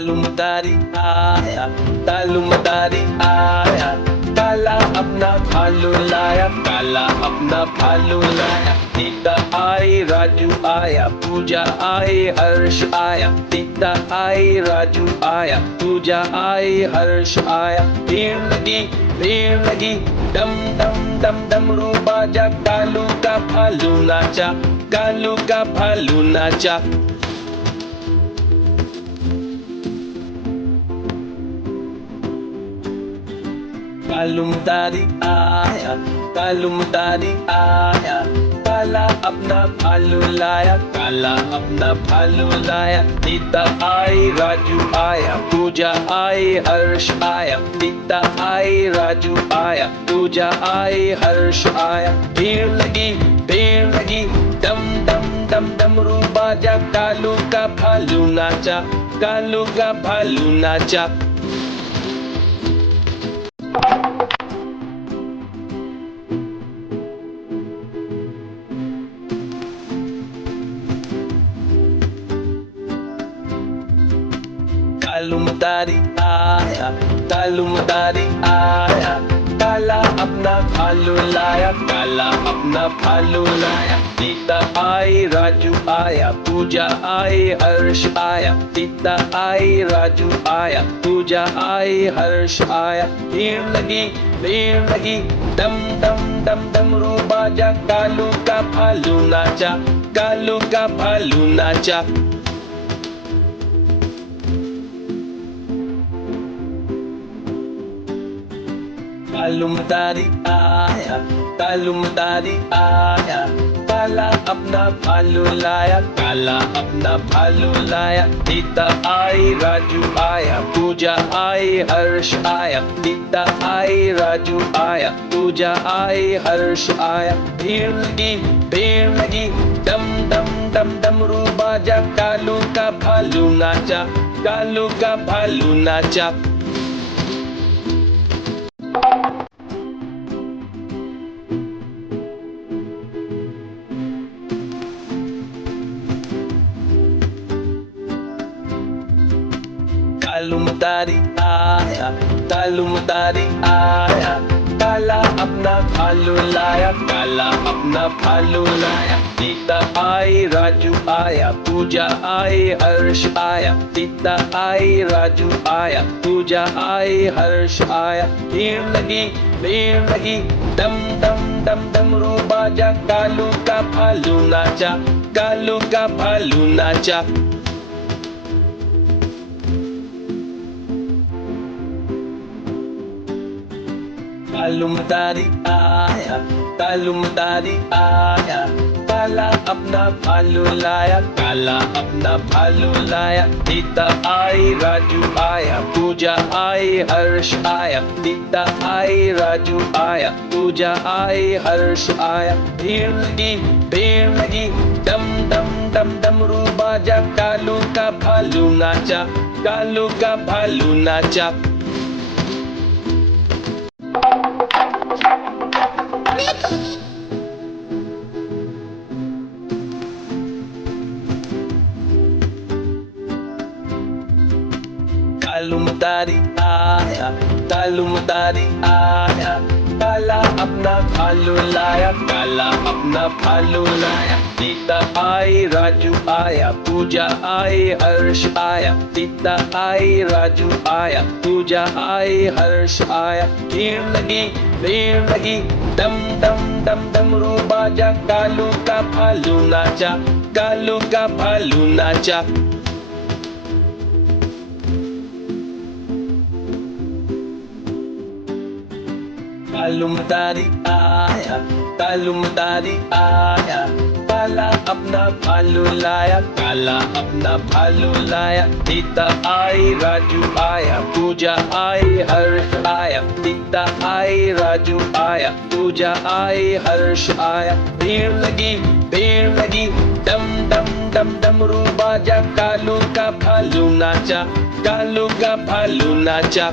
तालुमदारी आया, तालुमदारी आया, काला अपना भालू लाया, काला अपना भालू लाया। सीता आई, राजू आया, पूजा आई, हर्ष आया। सीता आई, राजू आया, पूजा आई, हर्ष आया। भीड़ लगी, डम डम डम डमरू बाजा, कालू का भालू नाचा, कालू का भालू नाचा। तालुमदारी आया, तालुमदारी आया, काला अपना भालू लाया, काला अपना भालू लाया। सीता आई, राजू आया, पूजा आई, हर्ष आया। सीता आई, राजू आया, पूजा आई, हर्ष आया। भीड़ लगी, डम डम डम डमरू बाजा, कालू का भालू नाचा, कालू का भालू नाचा। तालुमदारी आया, तालुमदारी आया, काला अपना भालू लाया, काला अपना भालू लाया। सीता आई, राजू आया, पूजा आई, हर्ष आया। सीता आई, राजू आया, पूजा आई, हर्ष आया। भीड़ लगी, डम डम डम डमरू बाजा, कालू का भालू नाचा, कालू का भालू नाचा। तालुमदारी आया, तालुमदारी आया, काला अपना भालू लाया, काला अपना भालू लाया। सीता आई, राजू आया, पूजा आई, हर्ष आया। सीता आई, राजू आया, पूजा आई, हर्ष आया। भीड़ लगी, डम डम डम डमरू बाजा, कालू का भालू नाचा, कालू का भालू नाचा। तालुमदारी आया, तालुमदारी आया, काला अपना भालू लाया, काला अपना भालू लाया। सीता आई, राजू आया, पूजा आई, हर्ष आया। सीता आई, राजू आया, पूजा आई, हर्ष आया। भीड़ लगी, डम डम डम डमरू बाजा, कालू का भालू नाचा, कालू का भालू नाचा। तालुमदारी आया, तालुमदारी आया, काला अपना भालू लाया, काला अपना भालू लाया। सीता आई, राजू आया, पूजा आई, हर्ष आया। सीता आई, राजू आया, पूजा आई, हर्ष आया। भीड़ लगी, डम डम डम डमरू बाजा, कालू का भालू नाचा, कालू का भालू नाचा। तालुमदारी आया, तालुमदारी आया, काला अपना भालू लाया, काला अपना भालू लाया। सीता आई, राजू आया, पूजा आई, हर्ष आया। सीता आई, राजू आया, पूजा आई, हर्ष आया। भीड़ लगी, डम डम डम डमरू बाजा, कालू का भालू नाचा, कालू का भालू नाचा। तालुमदारी आया, तालुमदारी आया, काला अपना भालू लाया, काला अपना भालू लाया। सीता आई, राजू आया, पूजा आई, हर्ष आया। सीता आई, राजू आया, पूजा आई, हर्ष आया। भीड़ लगी, डम डम डम डमरू बाजा, कालू का भालू नाचा, कालू का भालू नाचा।